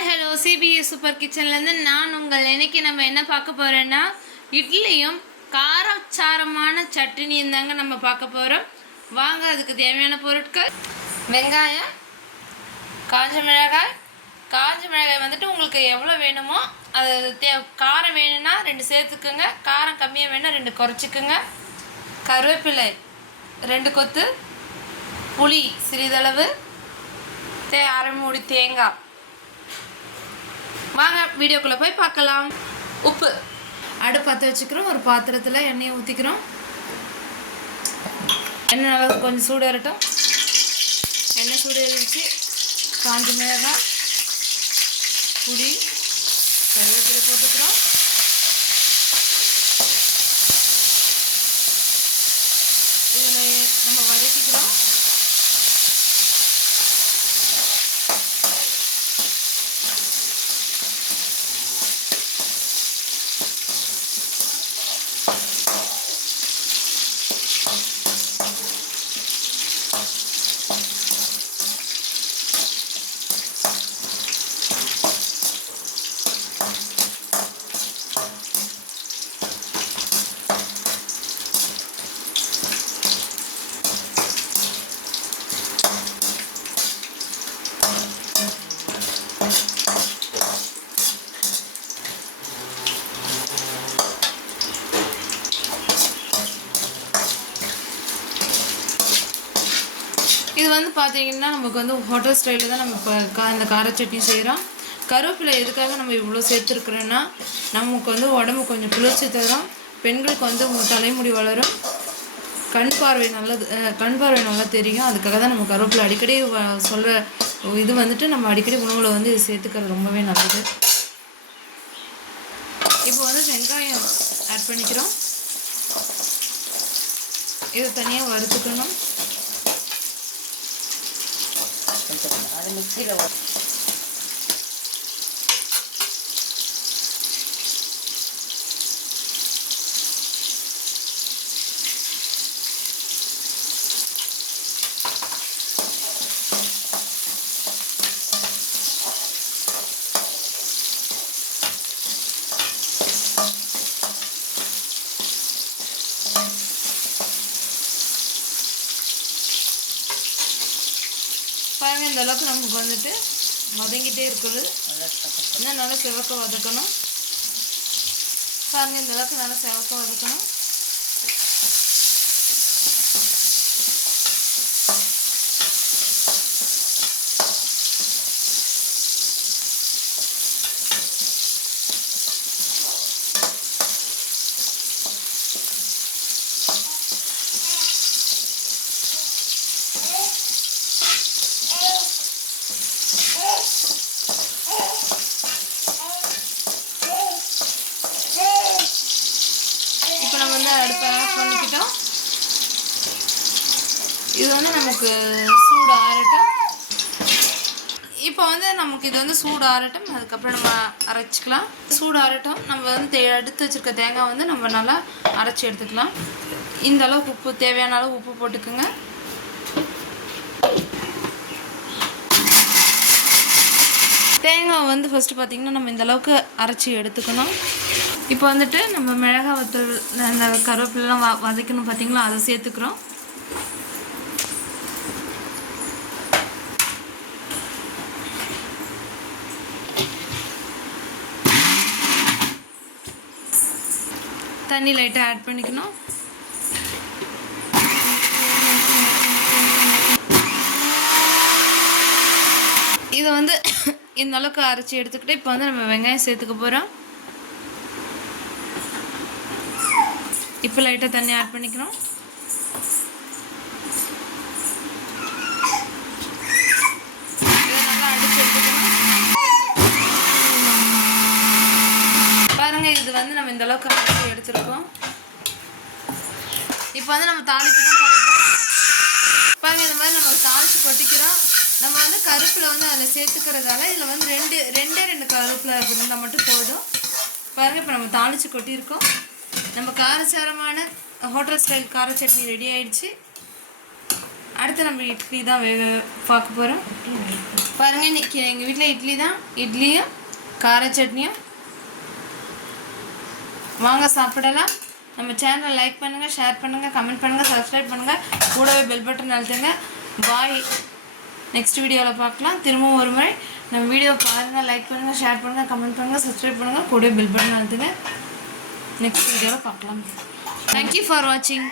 Hi hello CBS super கிச்சன்லேருந்து நான் உங்கள் இன்னைக்கு நம்ம என்ன பார்க்க போகிறோன்னா இட்லியும் காரச்சாரமான சட்னியும் தாங்க நம்ம பார்க்க போகிறோம். வாங்க அதுக்கு தேவையான பொருட்கள்: வெங்காயம், காஞ்ச மிளகாய் வந்துட்டு உங்களுக்கு எவ்வளோ வேணுமோ அது காரம் வேணும்னா 2 சேர்த்துக்குங்க, காரம் கம்மியாக வேணும்னா 2 குறைச்சிக்குங்க. கருவேப்பிலை 2 கொத்து, புளி சிறிதளவு, அரை மூடி தேங்காய். வாங்க வீடியோக்குள்ளே போய் பார்க்கலாம். உப்பு, அடுப்பு பற்ற வச்சுக்கிறோம். ஒரு பாத்திரத்தில் எண்ணெயை ஊற்றிக்கிறோம். எண்ணெய் நல்லா கொஞ்சம் சூடு ஏறட்டும். எண்ணெய் சூடு ஏறிடுச்சு. காஞ்ச மிளகாய், புளி, கருவேப்பிலை போட்டுக்கிறோம். இதில் நம்ம வதக்கிக்கிறோம். இது வந்து பார்த்தீங்கன்னா நமக்கு வந்து ஹோட்டல் ஸ்டைலில் தான் நம்ம இப்போ இந்த கார சட்னி செய்கிறோம். கருவேப்பிலை எதுக்காக நம்ம இவ்வளோ சேர்த்துருக்குறோன்னா நமக்கு வந்து உடம்பு கொஞ்சம் குளிர்ச்சி தரும். பெண்களுக்கு வந்து தலைமுடி வளரும், கண் பார்வை நல்லா தெரியும். அதுக்காக தான் நம்ம கருவேப்பிலை அடிக்கடி சொல்கிற இது வந்துட்டு நம்ம அடிக்கடி உணவில் வந்து இது சேர்த்துக்கிறது ரொம்பவே நல்லது. இப்போ வந்து வெங்காயம் ஆட் பண்ணிக்கிறோம். இதை தனியாக வறுத்துக்கணும். அது மிக்சியில் பாருங்க. இந்த அளவுக்கு நமக்கு வந்துட்டு வதங்கிட்டே இருக்குது. இன்னும் நல்லா செவக்க வதக்கணும். பாருங்க, இந்த அளவுக்கு நல்லா செவக்க வதக்கணும். அடுப்பை ஆஃப் பண்ணிக்கிட்டோம். இது வந்து நமக்கு சூடு ஆறட்டும். இப்போ வந்து நமக்கு இது வந்து சூடு ஆறட்டும். அதுக்கப்புறம் நம்ம அரைச்சிக்கலாம். சூடு ஆறட்டும். நம்ம வந்து எடுத்து வச்சுருக்க தேங்காய் வந்து நம்ம நல்லா அரைச்சி எடுத்துக்கலாம். இந்த அளவுக்கு உப்பு, தேவையான அளவு உப்பு போட்டுக்குங்க. தேங்காய் வந்து ஃபஸ்ட்டு பார்த்திங்கன்னா நம்ம இந்த அளவுக்கு அரைச்சி எடுத்துக்கணும். இப்போ வந்துட்டு நம்ம மிளகாய் வத்தல், அந்த கருவேப்பிலாம் வதக்கணும் பார்த்திங்களா, அதை சேர்த்துக்கிறோம். தண்ணி லைட்டாக ஆட் பண்ணிக்கணும். இதை வந்து இந்த அளவுக்கு அரைச்சி எடுத்துக்கிட்டு இப்போ வந்து நம்ம வெங்காயம் சேர்த்துக்க போகிறோம். இப்போ லைட்டாக தண்ணி ஆட் பண்ணிக்கிறோம். இதை நல்லா அடிச்சு எடுத்துக்கணும். பாருங்கள், இது வந்து நம்ம இந்த அளவுக்கு அரைச்சி எடுத்துருக்கோம். இப்போ வந்து நம்ம தாளிப்பு தான் பார்த்துக்கிறோம். பாருங்கள், இந்த மாதிரி நம்ம தாளித்து கொட்டிக்கிறோம். நம்ம வந்து கருவேப்பிலை வந்து அதில் சேர்த்துக்கிறதால இதில் வந்து ரெண்டு கருவேப்பிலை இருந்தால் மட்டும் போதும். பாருங்கள், இப்போ நம்ம தாளித்து கொட்டியிருக்கோம். நம்ம காரச்சாரமான ஹோட்டல் ஸ்டைல் கார சட்னி ரெடி ஆயிடுச்சு. அடுத்து நம்ம இட்லி தான் பார்க்க போகிறோம். பாருங்கள், இன்றைக்கி எங்கள் வீட்டில் இட்லி தான். இட்லியும் கார சட்னியும். வாங்க சாப்பிடலாம். நம்ம சேனலை லைக் பண்ணுங்கள், ஷேர் பண்ணுங்கள், கமெண்ட் பண்ணுங்கள், சப்ஸ்கிரைப் பண்ணுங்கள், கூடவே பெல் பட்டன் அழுத்துங்க. பாய். நெக்ஸ்ட் வீடியோவில் பார்க்கலாம். திரும்பவும் ஒரு முறை நம்ம வீடியோ பாருங்கள், லைக் பண்ணுங்கள், ஷேர் பண்ணுங்கள், கமெண்ட் பண்ணுங்கள், சப்ஸ்கிரைப் பண்ணுங்கள், கூடவே பெல் பட்டன் அழுத்துங்க. நெக்ஸ்ட் வீடியோவில் பார்க்கலாம். தேங்க்யூ ஃபார் வாட்சிங்.